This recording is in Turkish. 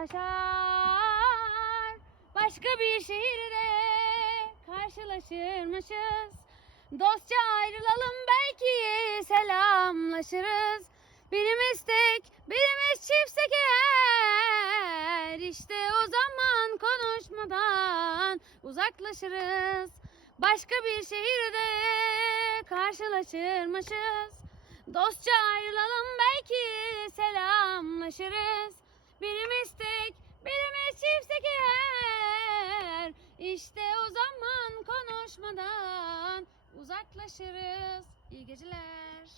taşar. Başka bir şehirde karşılaşırmışız. Dostça ayrılalım belki selamlaşırız. Birimiz tek, birimiz çiftsek eğer işte o zaman konuşmadan uzaklaşırız. Başka bir şehirde karşılaşırmışız. Dostça ayrılalım belki selamlaşırız. Birimiz tek, birimiz çiftsek eğer işte o zaman konuşmadan uzaklaşırız. İyi geceler.